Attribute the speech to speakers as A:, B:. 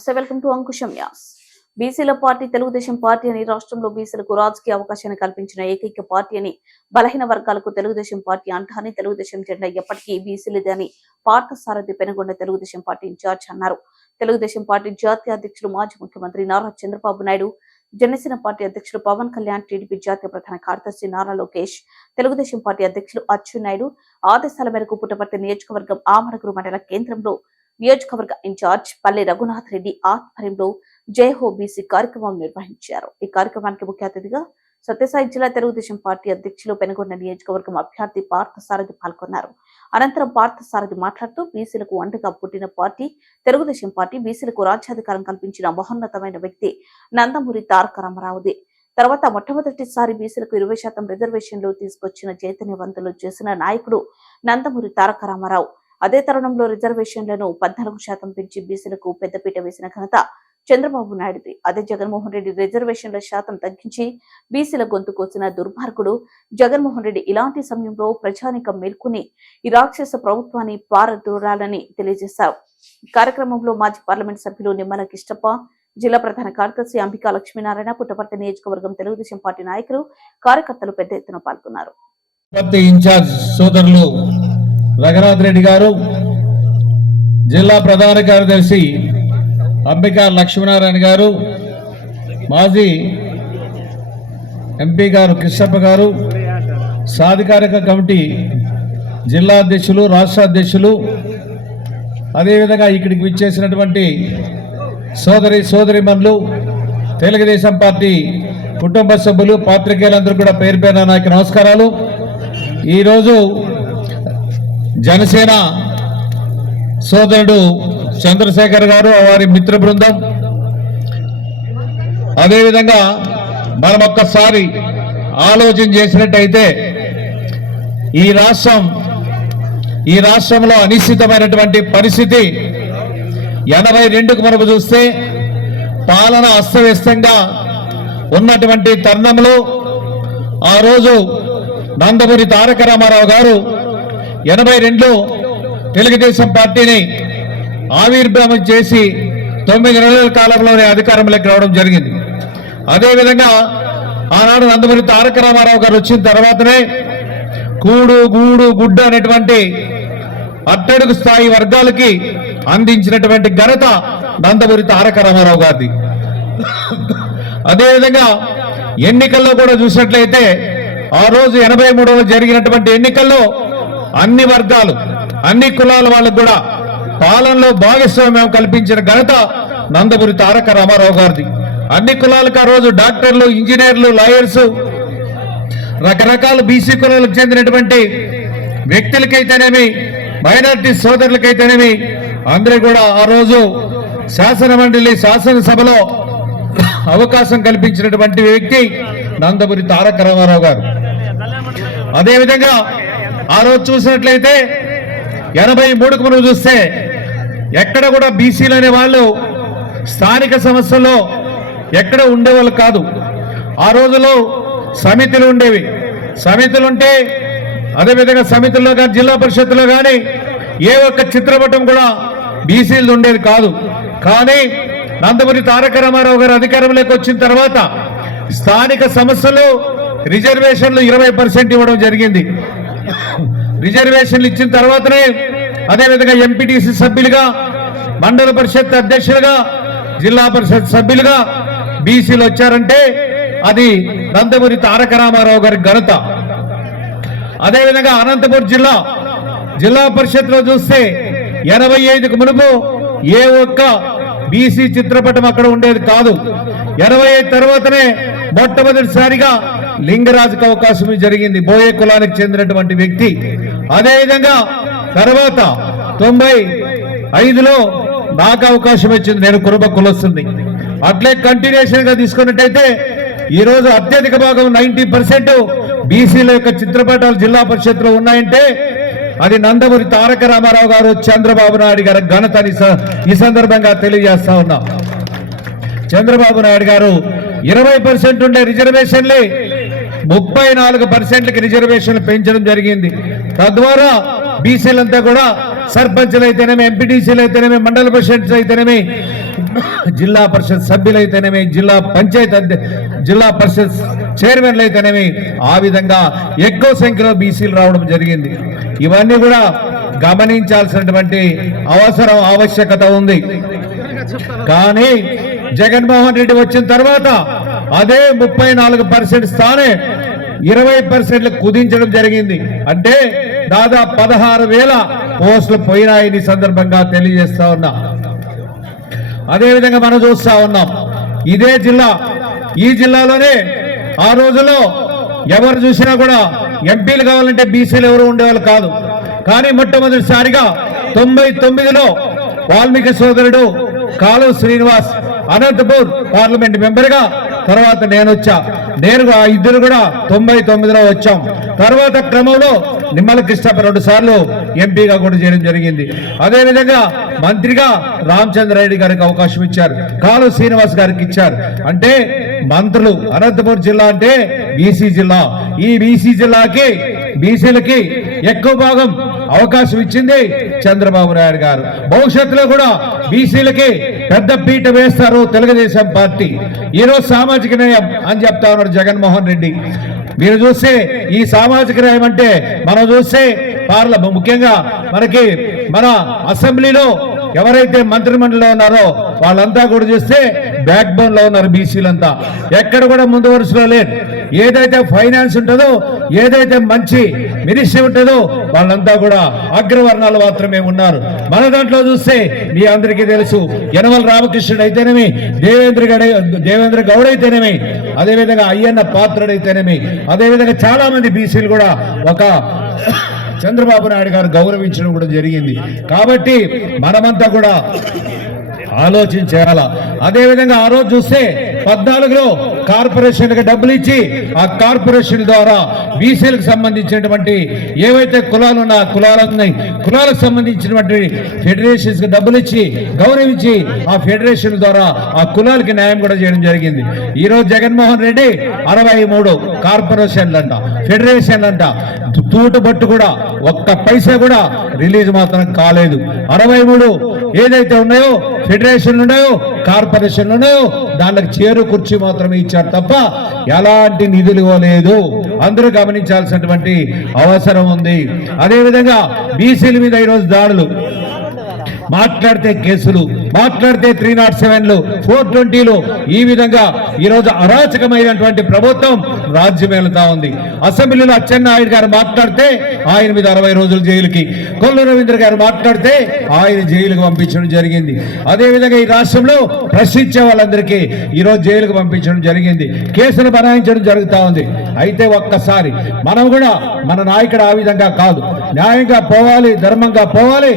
A: నమస్తే welcome to అంకుశం న్యాస్ బీసీల పార్టీ తెలుగుదేశం పార్టీ అని రాష్ట్రంలో బీసీలకు రాజకీయ అవకాశాన్ని కల్పించిన ఏకైక పార్టీ అని బలహీన వర్గాలకు తెలుగుదేశం పార్టీ అంటాని తెలుగుదేశం జెండా ఎప్పటికీ బీసీలదే అని పార్థసారథి పెనుగొండ తెలుగుదేశం పార్టీ ఇన్ఛార్జ్ అన్నారు తెలుగుదేశం పార్టీ జాతీయ అధ్యక్షులు మాజీ ముఖ్యమంత్రి నారా చంద్రబాబు నాయుడు జనసేన పార్టీ అధ్యక్షులు పవన్ కళ్యాణ్ టీడీపీ జాతీయ ప్రధాన కార్యదర్శి నారా లోకేష్ తెలుగుదేశం పార్టీ అధ్యక్షులు అచ్చెన్నాయుడు ఆదేశాల మేరకు పుట్టపర్తి నియోజకవర్గం ఆమడగురు మండల కేంద్రంలో నియోజకవర్గ ఇన్ఛార్జ్ పల్లె రఘునాథ్ రెడ్డి ఆధ్వర్యంలో జయహో బీసీ కార్యక్రమం నిర్వహించారు ఈ కార్యక్రమానికి ముఖ్య అతిథిగా సత్యసాయి జిల్లా తెలుగుదేశం పార్టీ అధ్యక్షులు పెనుగొండ నియోజకవర్గం అభ్యర్థి పార్థసారథి పాల్గొన్నారు అనంతరం పార్థసారథి మాట్లాడుతూ బీసీలకు అండగా పుట్టిన పార్టీ తెలుగుదేశం పార్టీ బీసీలకు రాజ్యాధికారం కల్పించిన మహోన్నతమైన వ్యక్తి నందమూరి తారక రామారావుది తర్వాత మొట్టమొదటిసారి బీసీలకు ఇరవై శాతం రిజర్వేషన్లు తీసుకొచ్చిన చైతన్యవంతులు చేసిన నాయకుడు నందమూరి తారక రామారావు అదే తరుణంలో రిజర్వేషన్లను పద్నాలుగు శాతం పెంచి బీసీలకు పెద్దపీట వేసిన ఘనత చంద్రబాబు నాయుడుది అదే జగన్మోహన్ రెడ్డి రిజర్వేషన్ల శాతం తగ్గించి బీసీల గొంతు కోసిన దుర్మార్గుడు జగన్మోహన్ రెడ్డి ఇలాంటి సమయంలో ప్రజానికం మేల్కొని ఈ రాక్షస ప్రభుత్వాన్ని పారదూరాలని తెలియజేశారు కార్యక్రమంలో మాజీ పార్లమెంట్ సభ్యులు నిమ్మల కిష్టప్ప జిల్లా ప్రధాన కార్యదర్శి అంబికా లక్ష్మీనారాయణ పుట్టపర్తి నియోజకవర్గం తెలుగుదేశం పార్టీ నాయకులు కార్యకర్తలు పెద్ద ఎత్తున పాల్గొన్నారు
B: రఘునాథ్ రెడ్డి గారు జిల్లా ప్రధాన కార్యదర్శి అంబికా లక్ష్మీనారాయణ గారు మాజీ ఎంపీ గారు కృష్ణప్ప గారు సాధికారిక కమిటీ జిల్లా అధ్యక్షులు రాష్ట్ర అధ్యక్షులు అదేవిధంగా ఇక్కడికి విచ్చేసినటువంటి సోదరి సోదరిమన్లు తెలుగుదేశం పార్టీ కుటుంబ సభ్యులు పాత్రికేయులందరూ కూడా పేరు పేరు నాకు నమస్కారాలు ఈరోజు జనసేన సోదరుడు చంద్రశేఖర్ గారు వారి మిత్ర బృందం అదేవిధంగా మనం ఒక్కసారి ఆలోచన చేసినట్టయితే ఈ రాష్ట్రం ఈ రాష్ట్రంలో అనిశ్చితమైనటువంటి పరిస్థితి ఎనభై రెండుకు మనకు చూస్తే పాలన అస్తవ్యస్తంగా ఉన్నటువంటి తరుణంలో ఆ రోజు నందమూరి తారక రామారావు గారు ఎనభై రెండులో తెలుగుదేశం పార్టీని ఆవిర్భావం చేసి తొమ్మిది నెలల కాలంలోనే అధికారంలోకి రావడం జరిగింది అదేవిధంగా ఆనాడు నందమూరి తారక రామారావు గారు వచ్చిన తర్వాతనే కూడు గూడు గుడ్డ అనేటువంటి అట్టడుగు స్థాయి వర్గాలకి అందించినటువంటి ఘనత నందమూరి తారక రామారావు గారిది అదేవిధంగా ఎన్నికల్లో కూడా చూసినట్లయితే ఆ రోజు ఎనభై మూడులో జరిగినటువంటి ఎన్నికల్లో అన్ని వర్గాలు అన్ని కులాల వాళ్ళకు కూడా పాలనలో భాగస్వామ్యం కల్పించిన ఘనత నందపురి తారక రామారావు గారిది అన్ని కులాలకు ఆ రోజు డాక్టర్లు ఇంజనీర్లు లాయర్స్ రకరకాల బీసీ కులాలకు చెందినటువంటి వ్యక్తులకైతేనేమి మైనార్టీ సోదరులకైతేనేమి అందరూ కూడా ఆ రోజు శాసన మండలి శాసనసభలో అవకాశం కల్పించినటువంటి వ్యక్తి నందపురి తారక రామారావు గారు అదేవిధంగా ఆ రోజు చూసినట్లయితే ఎనభై మూడుకు మనం చూస్తే ఎక్కడ కూడా బీసీలు అనే వాళ్ళు స్థానిక సమస్యల్లో ఎక్కడ ఉండేవాళ్ళు కాదు ఆ రోజులో సమితులు ఉండేవి సమితులు ఉంటే అదేవిధంగా సమితుల్లో కానీ జిల్లా పరిషత్తులో కానీ ఏ ఒక్క చిత్రపటం కూడా బీసీలు ఉండేది కాదు కానీ నందమూరి తారక రామారావు గారు అధికారంలోకి వచ్చిన తర్వాత స్థానిక సమస్యలు రిజర్వేషన్లు ఇరవై పర్సెంట్ ఇవ్వడం జరిగింది రిజర్వేషన్లు ఇచ్చిన తర్వాతనే అదేవిధంగా ఎంపీటీసీ సభ్యులుగా మండల పరిషత్ అధ్యక్షులుగా జిల్లా పరిషత్ సభ్యులుగా బీసీలు వచ్చారంటే అది నందమూరి తారక రామారావు గారి ఘనత అదేవిధంగా అనంతపురం జిల్లా జిల్లా పరిషత్ లో చూస్తే ఎనభై ఐదుకు మునుపు ఏ ఒక్క బీసీ చిత్రపటం అక్కడ ఉండేది కాదు ఎనభై ఐదు తర్వాతనే మొట్టమొదటిసారిగా లింగరాజుకు అవకాశం జరిగింది బోయే కులానికి చెందినటువంటి వ్యక్తి అదేవిధంగా తర్వాత తొంభై ఐదులో నాకు అవకాశం వచ్చింది నేను కురుబ కులొస్తుంది అట్లే కంటిన్యూషన్ గా తీసుకున్నట్టయితే ఈ రోజు అత్యధిక భాగం నైన్టీ పర్సెంట్ బీసీల యొక్క చిత్రపటాలు జిల్లా పరిషత్ లో ఉన్నాయంటే అది నందమూరి తారక రామారావు గారు చంద్రబాబు నాయుడు గారి ఘనత ఈ సందర్భంగా తెలియజేస్తా ఉన్నా చంద్రబాబు నాయుడు గారు ఇరవై పర్సెంట్ ఉండే రిజర్వేషన్లే ముప్పై నాలుగు పర్సెంట్కి రిజర్వేషన్లు పెంచడం జరిగింది తద్వారా బీసీలంతా కూడా సర్పంచ్లు అయితేనేమి ఎంపీటీసీలు అయితేనేమి మండల ప్రెసిడెంట్స్ అయితేనేమి జిల్లా పరిషత్ అయితేనేమి జిల్లా పంచాయత్ జిల్లా పరిషత్ చైర్మన్లు అయితేనేమి ఆ విధంగా ఎక్కువ సంఖ్యలో బీసీలు రావడం జరిగింది ఇవన్నీ కూడా గమనించాల్సినటువంటి అవసరం ఆవశ్యకత ఉంది కానీ జగన్మోహన్ రెడ్డి వచ్చిన తర్వాత అదే ముప్పై నాలుగు పర్సెంట్ స్థానే ఇరవై పర్సెంట్లు కుదించడం జరిగింది అంటే దాదాపు పదహారు వేల పోస్టులు పోయినాయని సందర్భంగా తెలియజేస్తా ఉన్నా అదేవిధంగా మనం చూస్తా ఉన్నాం ఇదే జిల్లా ఈ జిల్లాలోనే ఆ రోజుల్లో ఎవరు చూసినా కూడా ఎంపీలు కావాలంటే బీసీలు ఎవరు ఉండేవాళ్ళు కాదు కానీ మొట్టమొదటిసారిగా తొంభై తొమ్మిదిలో వాల్మీకి సోదరుడు కాలు శ్రీనివాస్ అనంతపూర్ పార్లమెంట్ మెంబర్గా తర్వాత నేను వచ్చా నేను ఇద్దరు కూడా తొంభై తొమ్మిదిలో వచ్చాం తర్వాత క్రమంలో నిమ్మల కృష్ణప్ప రెండు సార్లు ఎంపీగా కూడా చేయడం జరిగింది అదేవిధంగా మంత్రిగా రామచంద్ర రెడ్డి గారికి అవకాశం ఇచ్చారు కాలు శ్రీనివాస్ గారికి ఇచ్చారు అంటే మంత్రులు అనంతపురం జిల్లా అంటే బీసీ జిల్లా ఈ బీసీ జిల్లాకి బీసీలకి ఎక్కువ భాగం అవకాశం ఇచ్చింది చంద్రబాబు నాయుడు గారు భవిష్యత్తులో కూడా బీసీలకి పెద్ద పీట వేస్తారు తెలుగుదేశం పార్టీ ఈరోజు సామాజిక న్యాయం అని చెప్తా ఉన్నాడు జగన్మోహన్ రెడ్డి మీరు చూస్తే ఈ సామాజిక న్యాయం అంటే మనం చూస్తే పార్ల ముఖ్యంగా మనకి మన అసెంబ్లీలో ఎవరైతే మంత్రిమండలిలో ఉన్నారో వాళ్ళంతా కూడా చూస్తే బ్యాక్ బోన్ లో ఉన్నారు బీసీలంతా ఎక్కడ కూడా ముందు వరుసలో లేదు ఏదైతే ఫైనాన్స్ ఉంటుందో ఏదైతే మంచి మినిస్ట్రీ ఉంటుందో వాళ్ళంతా కూడా అగ్రవర్ణాలు మాత్రమే ఉన్నారు మన దాంట్లో చూస్తే మీ అందరికీ తెలుసు యనవల్ రామకృష్ణుడు అయితేనేమి దేవేంద్ర గడ దేవేంద్ర గౌడ్ అయితేనేమి అదేవిధంగా అయ్యన్న పాత్రుడు అయితేనేమి అదేవిధంగా చాలా మంది బీసీలు కూడా ఒక చంద్రబాబు నాయుడు గారు గౌరవించడం కూడా జరిగింది కాబట్టి మనమంతా కూడా ఆలోచన అదే అదేవిధంగా ఆ రోజు చూస్తే పద్నాలుగులో కార్పొరేషన్కి డబ్బులు ఇచ్చి ఆ కార్పొరేషన్ ద్వారా బీసీలకు సంబంధించినటువంటి ఏవైతే కులాలు ఉన్న కులాలని కులాలకు సంబంధించినటువంటి ఫెడరేషన్స్కి డబ్బులు ఇచ్చి గౌరవించి ఆ ఫెడరేషన్ ద్వారా ఆ కులాలకి న్యాయం కూడా చేయడం జరిగింది ఈరోజు జగన్మోహన్ రెడ్డి అరవై మూడు కార్పొరేషన్లంట ఫెడరేషన్లంట తూటు బట్టు కూడా ఒక్క పైసా కూడా రిలీజ్ మాత్రం కాలేదు అరవై మూడు ఏదైతే ఉన్నాయో ఫెడరేషన్లు ఉన్నాయో కార్పొరేషన్లు ఉన్నాయో దానికి చేరు కుర్చీ మాత్రమే ఇచ్చారు తప్ప ఎలాంటి నిధులు ఇవ్వలేదు అందరూ గమనించాల్సినటువంటి అవసరం ఉంది అదేవిధంగా బీసీల మీద ఈరోజు దాడులు మాట్లాడితే కేసులు మాట్లాడితే త్రీ నాట్ సెవెన్లు ఫోర్ ట్వంటీలు ఈ విధంగా ఈరోజు అరాచకమైనటువంటి ప్రభుత్వం రాజ్యం వెళ్తా ఉంది అసెంబ్లీలో అచ్చెన్నాయుడు గారు మాట్లాడితే ఆయన మీద అరవై రోజులు జైలుకి కొల్లు రవీంద్ర గారు మాట్లాడితే ఆయన జైలుకు పంపించడం జరిగింది అదేవిధంగా ఈ రాష్ట్రంలో ప్రశ్నించే వాళ్ళందరికీ ఈరోజు జైలుకు పంపించడం జరిగింది కేసులు బనాయించడం జరుగుతూ ఉంది అయితే ఒక్కసారి మనం కూడా మన నాయకుడు ఆ విధంగా కాదు న్యాయంగా పోవాలి ధర్మంగా పోవాలి